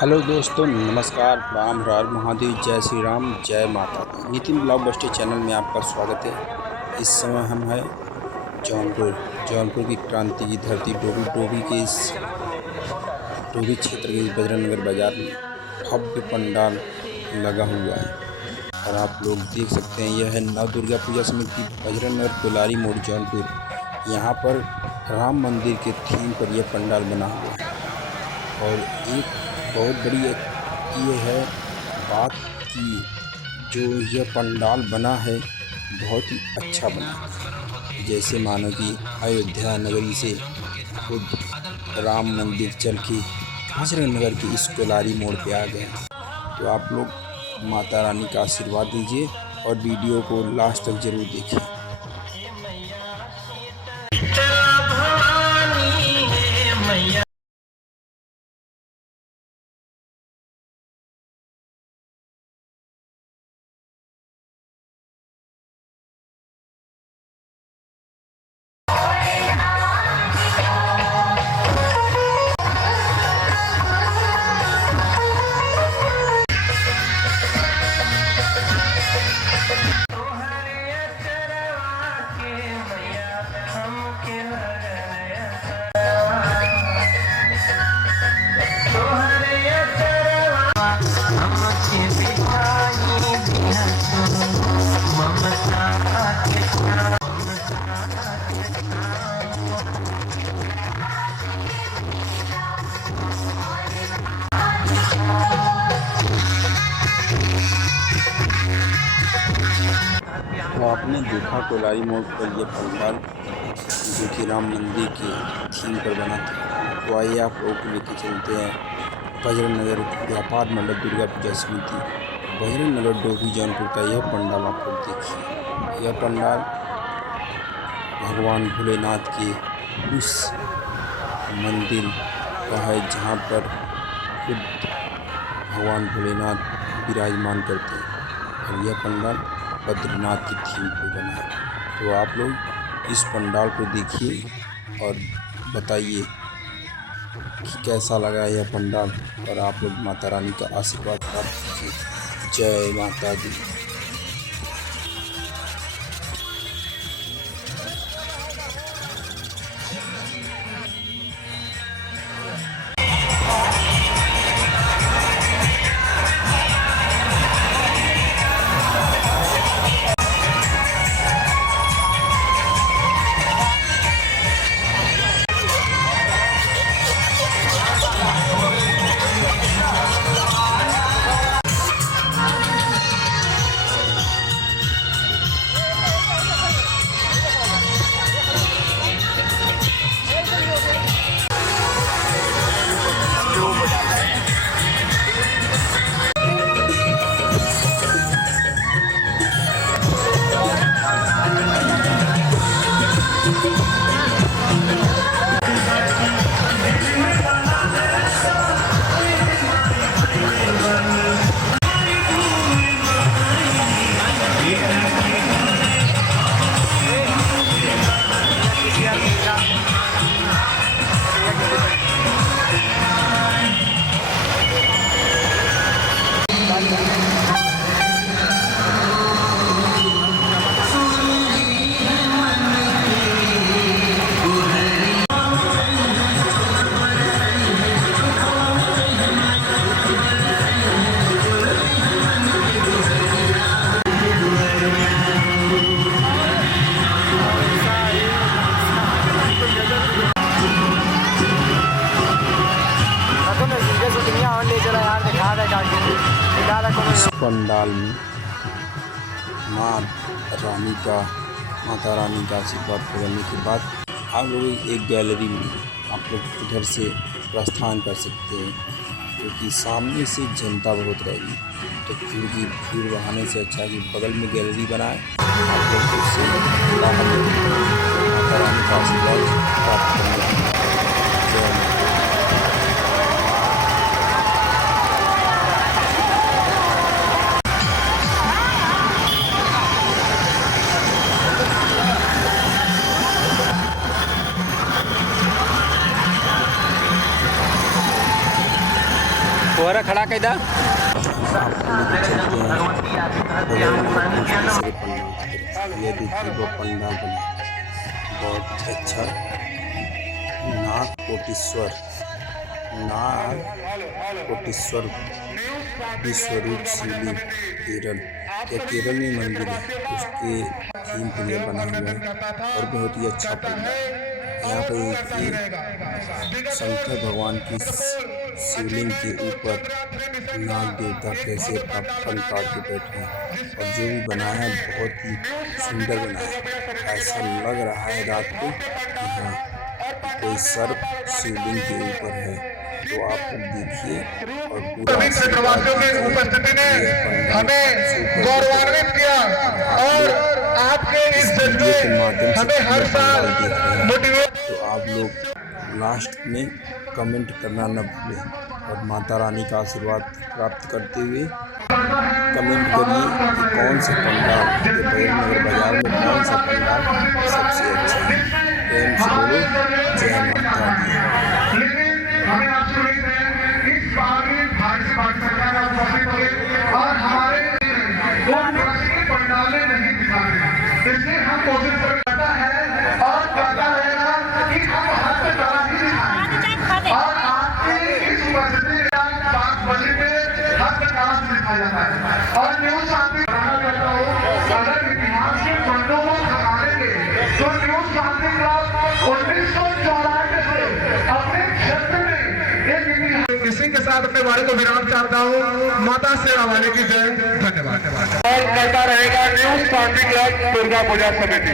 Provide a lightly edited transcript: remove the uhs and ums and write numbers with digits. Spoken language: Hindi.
हेलो दोस्तों, नमस्कार, राम हर महादेव, जय श्री राम, जय माता दी। नितिन ब्लॉकबस्टर चैनल में आपका स्वागत है। इस समय हम हैं जौनपुर की क्रांति की धरती डोभी के इस डोभी क्षेत्र के इस बजरंग नगर बाज़ार में भव्य पंडाल लगा हुआ है और आप लोग देख सकते हैं। यह है नव दुर्गा पूजा समिति बजरंग नगर कोलारी मोड़ जौनपुर। यहाँ पर राम मंदिर के थीम पर यह पंडाल बना हुआ है और एक बहुत बड़ी ये है बात कि जो यह पंडाल बना है बहुत ही अच्छा बना है। जैसे मानो कि अयोध्या नगरी से खुद राम मंदिर चल के बजरंग नगर के इस कोलारी मोड़ पे आ गए। तो आप लोग माता रानी का आशीर्वाद दीजिए और वीडियो को लास्ट तक जरूर देखिए। तो आपने देखा कोलारी मोड़ पर यह पंडाल जो कि राम मंदिर के थीम पर बना था। तो आइए आप लोगों को लेके चलते हैं बजरंग नगर व्यापार मंडप दुर्गा पूजा समिति बजरंग नगर डोभी जौनपुर का यह पंडाल आप लोग देखिए। यह पंडाल भगवान भोलेनाथ के उस मंदिर का है जहाँ पर खुद भगवान भोलेनाथ विराजमान करते हैं और यह पंडाल बद्रीनाथ की थीम पर बना है। तो आप लोग इस पंडाल को देखिए और बताइए कि कैसा लगा यह पंडाल और आप लोग माता रानी का आशीर्वाद प्राप्त कीजिए। जय माता दी। इस पंडाल में माता रानी का आशीर्वाद करने के बाद आप लोग एक गैलरी में आप लोग उधर से प्रस्थान कर सकते हैं, क्योंकि सामने से जनता बहुत रहेगी। तो भीड़ बढ़ाने से अच्छा है कि बगल में गैलरी बनाए, आप लोग उससे बाहर माता रानी का आशीर्वाद प्राप्त करने की। कोहरा खड़ा कैदा आपको लेके चलते हैं बगल में दूसरे पंडाल। ये देखिए वो पंडाल बना बहुत अच्छा। नागकोटेश्वर विश्वरूप शिवलिंग केरल, यह केरल में मंदिर है, उसके थीम पर यह बना हुआ है और बहुत ही अच्छा पंडाल। यहाँ पर एक शंकर भगवान की शिवलिंग के ऊपर नाग देवता कैसे अपना फल काट के बैठे हैं और जो भी बनाया है बहुत ही सुंदर बनाया। ऐसा लग रहा है रात को कि हाँ कोई सर्प शिवलिंग के ऊपर है। तो आप देखिए और पूरा प्रवासियों की उपस्थिति ने हमें गौरवान्वित किया और आपके इस जज्बे हमें हर साल मोटिवेट। तो आप लोग लास्ट में कमेंट करना न भूलें और माता रानी का आशीर्वाद प्राप्त करते हुए कमेंट करिए कि कौन सा पंडाल के बगल बाजार में कौन सा पंडाल सबसे अच्छा है। प्रेम से बोलो जय माता दी। हमें आपसे उम्मीद है कि इस बार भी भारत सरकार का उपस्थित होंगे और हमारे पंडालें नहीं दिखाते, इसलिए हम कोशिश करता है और करता रहेगा कि हम हाथ में कला ही दिखाएं और आपके इस उपस्थिति में 5 बजे में हाथ में कला दिखाया जाता है। और न्यूज शांति करता हूँ, अगर इतिहास के पन्नों को खंगालेंगे तो न्यूज शांति क्लब 1994 से अपने क्षेत्र में इसी के साथ अपने बारे को विराम चाहता हूँ। माता शेरा वाले की जय। धन्यवाद। और करता रहेगा न्यूज शांति क्लब दुर्गा पूजा समिति।